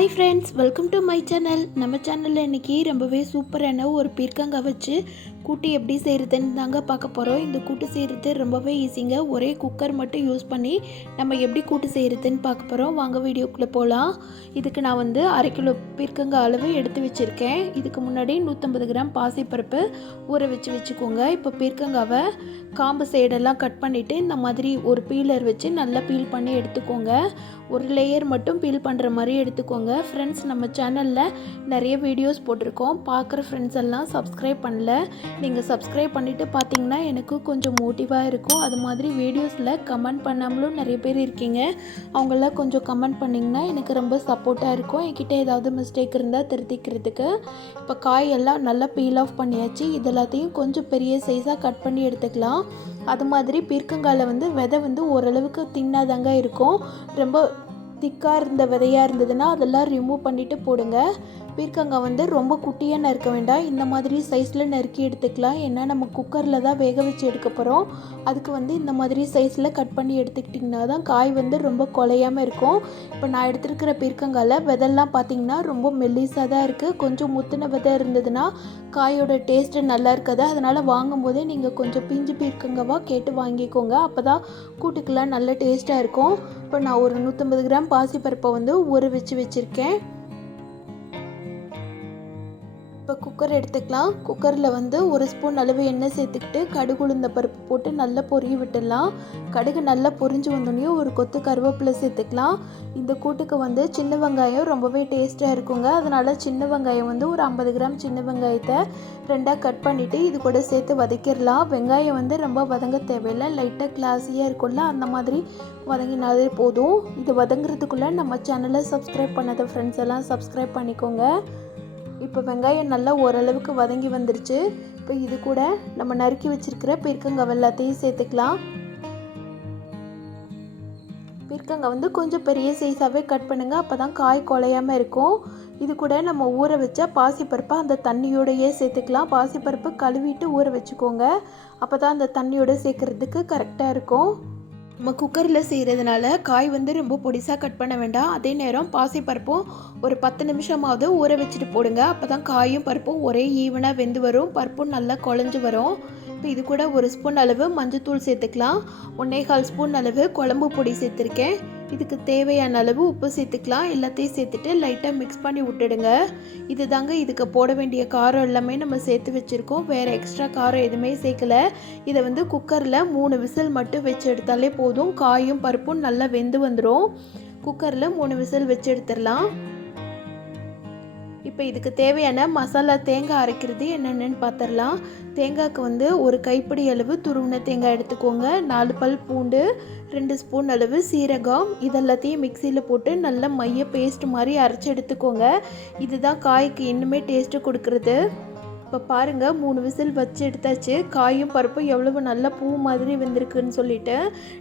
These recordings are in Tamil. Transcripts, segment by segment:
Hi friends, welcome to my channel. நம்ம சேனலில் இன்றைக்கி ரொம்பவே சூப்பரான ஒரு பீர்க்கங்காய் வச்சு கூட்டு எப்படி செய்கிறதுன்னு தாங்க பார்க்க போகிறோம். இந்த கூட்டு செய்கிறது ரொம்பவே ஈஸிங்க. ஒரே குக்கர் மட்டும் யூஸ் பண்ணி நம்ம எப்படி கூட்டு செய்கிறதுன்னு பார்க்க போகிறோம். வாங்க வீடியோக்குள்ளே போகலாம். இதுக்கு நான் வந்து 1/2 கிலோ பீர்க்கங்காய் அளவு எடுத்து வச்சுருக்கேன். இதுக்கு முன்னாடி 150 கிராம் பாசிப்பருப்பு ஊற வச்சுக்கோங்க. இப்போ பீர்க்கங்காவை காம்பு சைடெல்லாம் கட் பண்ணிவிட்டு இந்த மாதிரி ஒரு பீலர் வச்சு நல்லா பீல் பண்ணி எடுத்துக்கோங்க. ஒரு லேயர் மட்டும் பீல் பண்ணுற மாதிரி எடுத்துக்கோங்க. ஃப்ரெண்ட்ஸ், நம்ம சேனலில் நிறைய வீடியோஸ் போட்டிருக்கோம். பார்க்குற ஃப்ரெண்ட்ஸ் எல்லாம் சப்ஸ்கிரைப் பண்ணல. நீங்கள் சப்ஸ்கிரைப் பண்ணிவிட்டு பார்த்தீங்கன்னா எனக்கு கொஞ்சம் மோட்டிவாக இருக்கும். அது மாதிரி வீடியோஸில் கமெண்ட் பண்ணாமலும் நிறைய பேர் இருக்கீங்க. அவங்களாம் கொஞ்சம் கமெண்ட் பண்ணிங்கன்னா எனக்கு ரொம்ப சப்போர்ட்டாக இருக்கும். என்கிட்ட ஏதாவது மிஸ்டேக் இருந்தால் திருத்திக்கிறதுக்கு. இப்போ காயெல்லாம் நல்லா பீல் ஆஃப் பண்ணியாச்சு. இது எல்லாத்தையும் கொஞ்சம் பெரிய சைஸாக கட் பண்ணி எடுத்துக்கலாம். அது மாதிரி பீர்க்கங்காயில் வந்து விதை வந்து ஓரளவுக்கு தின்னாதாங்க இருக்கும். ரொம்ப திக்காக இருந்த விதையாக இருந்ததுன்னா அதெல்லாம் ரிமூவ் பண்ணிவிட்டு போடுங்க. பீர்க்கங்காய் வந்து ரொம்ப குட்டியாக நறுக்க வேண்டாம். இந்த மாதிரி சைஸில் நறுக்கி எடுத்துக்கலாம். ஏன்னா நம்ம குக்கரில் தான் வேக வச்சு எடுக்க போகிறோம். அதுக்கு வந்து இந்த மாதிரி சைஸில் கட் பண்ணி எடுத்துக்கிட்டிங்கன்னா தான் காய் வந்து ரொம்ப குலையாமல் இருக்கும். இப்போ நான் எடுத்துருக்கிற பீர்க்கங்காயில் விதெல்லாம் பார்த்திங்கன்னா ரொம்ப மெல்லிஸாக தான் இருக்குது. கொஞ்சம் முத்தின விதை இருந்ததுன்னா காயோட டேஸ்ட்டு நல்லா இருக்காது. அதனால் வாங்கும்போதே நீங்கள் கொஞ்சம் பிஞ்சு பீர்க்கங்காவாக கேட்டு வாங்கிக்கோங்க. அப்போ தான் கூட்டுக்கெல்லாம் நல்ல டேஸ்ட்டாக இருக்கும். இப்போ நான் ஒரு 150 கிராம் பாசிப்பருப்பை வந்து ஊற வச்சுருக்கேன். இப்போ குக்கர் எடுத்துக்கலாம். குக்கரில் வந்து 1 ஸ்பூன் அளவு எண்ணெய் சேர்த்துக்கிட்டு கடுகு உளுந்த பருப்பு போட்டு நல்லா பொரிய விட்டுடலாம். கடுகு நல்லா பொரிஞ்சு வந்தோடனே ஒரு கொத்து கருவேப்பிலை சேர்த்துக்கலாம். இந்த கூட்டுக்கு வந்து சின்ன வெங்காயம் ரொம்பவே டேஸ்ட்டாக இருக்குங்க. அதனால் சின்ன வெங்காயம் வந்து ஒரு 50 கிராம் சின்ன வெங்காயத்தை 2ஆக கட் பண்ணிவிட்டு இது கூட சேர்த்து வதக்கிடலாம். வெங்காயம் வந்து ரொம்ப வதங்க தேவையில்லை. லைட்டாக கிளாஸியாக இருக்கும்ல, அந்த மாதிரி வதங்கினாலே போதும். இது வதங்குறதுக்குள்ளே நம்ம சேனலை சப்ஸ்கிரைப் பண்ணாத ஃப்ரெண்ட்ஸ் எல்லாம் சப்ஸ்கிரைப் பண்ணிக்கோங்க. இப்போ வெங்காயம் நல்லா ஓரளவுக்கு வதங்கி வந்துருச்சு. இப்போ இது கூட நம்ம நறுக்கி வச்சுருக்கிற பீர்க்கங்காய் எல்லாத்தையும் சேர்த்துக்கலாம். பீர்க்கங்காய் வந்து கொஞ்சம் பெரிய சைஸாகவே கட் பண்ணுங்கள். அப்போ தான் காய் குலையாமல் இருக்கும். இது கூட நம்ம ஊற வச்ச பாசிப்பருப்பை அந்த தண்ணியோடையே சேர்த்துக்கலாம். பாசிப்பருப்பு கழுவிட்டு ஊற வச்சுக்கோங்க. அப்போ தான் அந்த தண்ணியோடு சேர்க்குறதுக்கு கரெக்டாக இருக்கும். நம்ம குக்கரில் செய்கிறதுனால காய் வந்து ரொம்ப பொடிசாக கட் பண்ண வேண்டாம். அதே நேரம் பாசிப்பருப்பும் ஒரு 10 நிமிஷமாவது ஊற வச்சுட்டு போடுங்க. அப்போ தான் காயும் பருப்பும் ஒரே ஈவனாக வெந்து வரும். பருப்பும் நல்லா குழஞ்சி வரும். இப்போ இது கூட 1 ஸ்பூன் அளவு மஞ்சத்தூள் சேர்த்துக்கலாம். 1/4 ஸ்பூன் அளவு குழம்பு பொடி சேர்த்துருக்கேன். இதுக்கு தேவையான அளவு உப்பு சேர்த்துக்கலாம். எல்லாத்தையும் சேர்த்துட்டு லைட்டாக மிக்ஸ் பண்ணி விட்டுடுங்க. இது தாங்க இதுக்கு போட வேண்டிய காரம் எல்லாமே நம்ம சேர்த்து வச்சுருக்கோம். வேறு எக்ஸ்ட்ரா காரம் எதுவுமே சேர்க்கலை. இதை வந்து குக்கரில் 3 விசில் மட்டும் வச்சு எடுத்தாலே போதும். காயும் பருப்பும் நல்லா வெந்து வந்துடும். குக்கரில் 3 விசில் வச்சு எடுத்துடலாம். இப்போ இதுக்கு தேவையான மசாலா தேங்காய் அரைக்கிறது என்னென்னு பார்த்துடலாம். தேங்காய்க்கு வந்து ஒரு கைப்பிடி அளவு துருவின தேங்காய் எடுத்துக்கோங்க. 4 பல் பூண்டு, 2 ஸ்பூன் அளவு சீரகம், இதெல்லாத்தையும் மிக்சியில் போட்டு நல்லா மைய பேஸ்ட் மாதிரி அரைச்சி எடுத்துக்கோங்க. இதுதான் காய்க்கு இன்னுமே டேஸ்ட்டு கொடுக்குறது. இப்போ பாருங்கள், 3 விசில் வச்சு எடுத்தாச்சு. காயும் பருப்பும் எவ்வளவு நல்லா பூ மாதிரி வெந்திருக்குன்னு சொல்லிட்டு.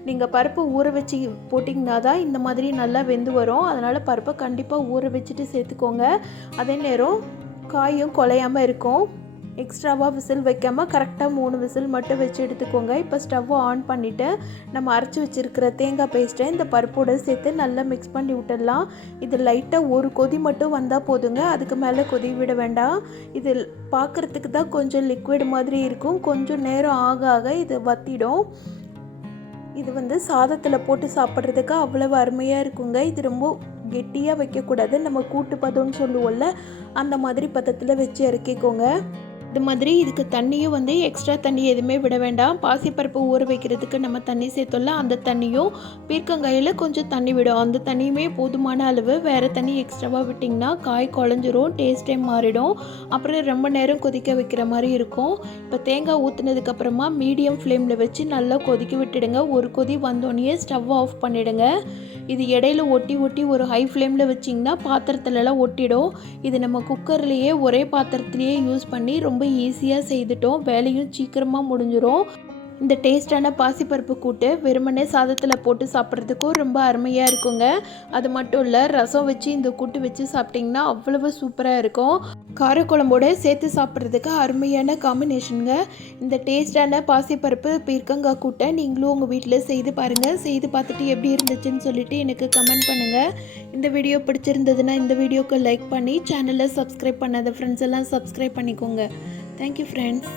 நீங்கள் பருப்பு ஊற வச்சு போட்டிங்கன்னா தான் இந்த மாதிரி நல்லா வெந்து வரும். அதனால் பருப்பை கண்டிப்பாக ஊற வச்சுட்டு சேர்த்துக்கோங்க. அதே நேரம் காயும் குலையாமல் இருக்கும். எக்ஸ்ட்ராவாக விசில் வைக்காமல் கரெக்டாக 3 விசில் மட்டும் வச்சு எடுத்துக்கோங்க. இப்போ ஸ்டவ்வை ஆன் பண்ணிவிட்டு நம்ம அரைச்சி வச்சுருக்கிற தேங்காய் பேஸ்ட்டை இந்த பருப்போடு சேர்த்து நல்லா மிக்ஸ் பண்ணி விட்டுடலாம். இது லைட்டாக ஒரு கொதி மட்டும் வந்தால் போதுங்க. அதுக்கு மேலே கொதி விட வேண்டாம். இது பார்க்குறதுக்கு தான் கொஞ்சம் லிக்விட் மாதிரி இருக்கும். கொஞ்சம் நேரம் ஆக ஆக இது வத்திடும். இது வந்து சாதத்தில் போட்டு சாப்பிட்றதுக்கு அவ்வளவு அருமையாக இருக்குங்க. இது ரொம்ப கெட்டியாக வைக்கக்கூடாது. நம்ம கூட்டு பதம்னு சொல்லுவோம்ல, அந்த மாதிரி பதத்தில் வச்சு இறக்கிக்கோங்க. இது மாதிரி இதுக்கு தண்ணியும் வந்து எக்ஸ்ட்ரா தண்ணி எதுவுமே விட வேண்டாம். பாசிப்பருப்பு ஊற வைக்கிறதுக்கு நம்ம தண்ணி சேர்த்தோம்ல, அந்த தண்ணியும் பீர்க்கங்காயில் கொஞ்சம் தண்ணி விடும். அந்த தண்ணியுமே போதுமான அளவு. வேறு தண்ணி எக்ஸ்ட்ராவாக விட்டிங்கன்னா காய் குழஞ்சிரும், டேஸ்ட்டே மாறிடும். அப்புறம் ரொம்ப நேரம் கொதிக்க வைக்கிற மாதிரி இருக்கும். இப்போ தேங்காய் ஊற்றுனதுக்கப்புறமா மீடியம் ஃப்ளேமில் வச்சு நல்லா கொதிக்க விட்டுடுங்க. ஒரு கொதி வந்தோடனே ஸ்டவ் ஆஃப் பண்ணிவிடுங்க. இது இடையில ஒட்டி ஒரு ஹை ஃப்ளேமில் வச்சிங்கன்னா பாத்திரத்துலலாம் ஒட்டிடும். இது நம்ம குக்கர்லேயே ஒரே பாத்திரத்துலேயே யூஸ் பண்ணி ரொம்ப ஈஸியாக செய்துட்டோம். வேலையும் சீக்கிரமாக முடிஞ்சிடும். இந்த டேஸ்டான பாசிப்பருப்பு கூட்டு வெறுமனே சாதத்தில் போட்டு சாப்பிட்றதுக்கும் ரொம்ப அருமையாக இருக்குங்க. அது மட்டும் இல்லை, ரசம் வச்சு இந்த கூட்டு வச்சு சாப்பிட்டிங்கன்னா அவ்வளவு சூப்பராக இருக்கும். காரக்குழம்போடு சேர்த்து சாப்பிட்றதுக்கு அருமையான காம்பினேஷனுங்க. இந்த டேஸ்டான பாசிப்பருப்பு பீர்க்கங்காய் கூட்டை நீங்களும் உங்கள் வீட்டில் செய்து பாருங்கள். செய்து பார்த்துட்டு எப்படி இருந்துச்சுன்னு சொல்லிட்டு எனக்கு கமெண்ட் பண்ணுங்கள். இந்த வீடியோ பிடிச்சிருந்ததுன்னா இந்த வீடியோக்கு லைக் பண்ணி சேனலை சப்ஸ்கிரைப் பண்ணாத ஃப்ரெண்ட்ஸ் எல்லாம் சப்ஸ்கிரைப் பண்ணிக்கோங்க. Thank you friends.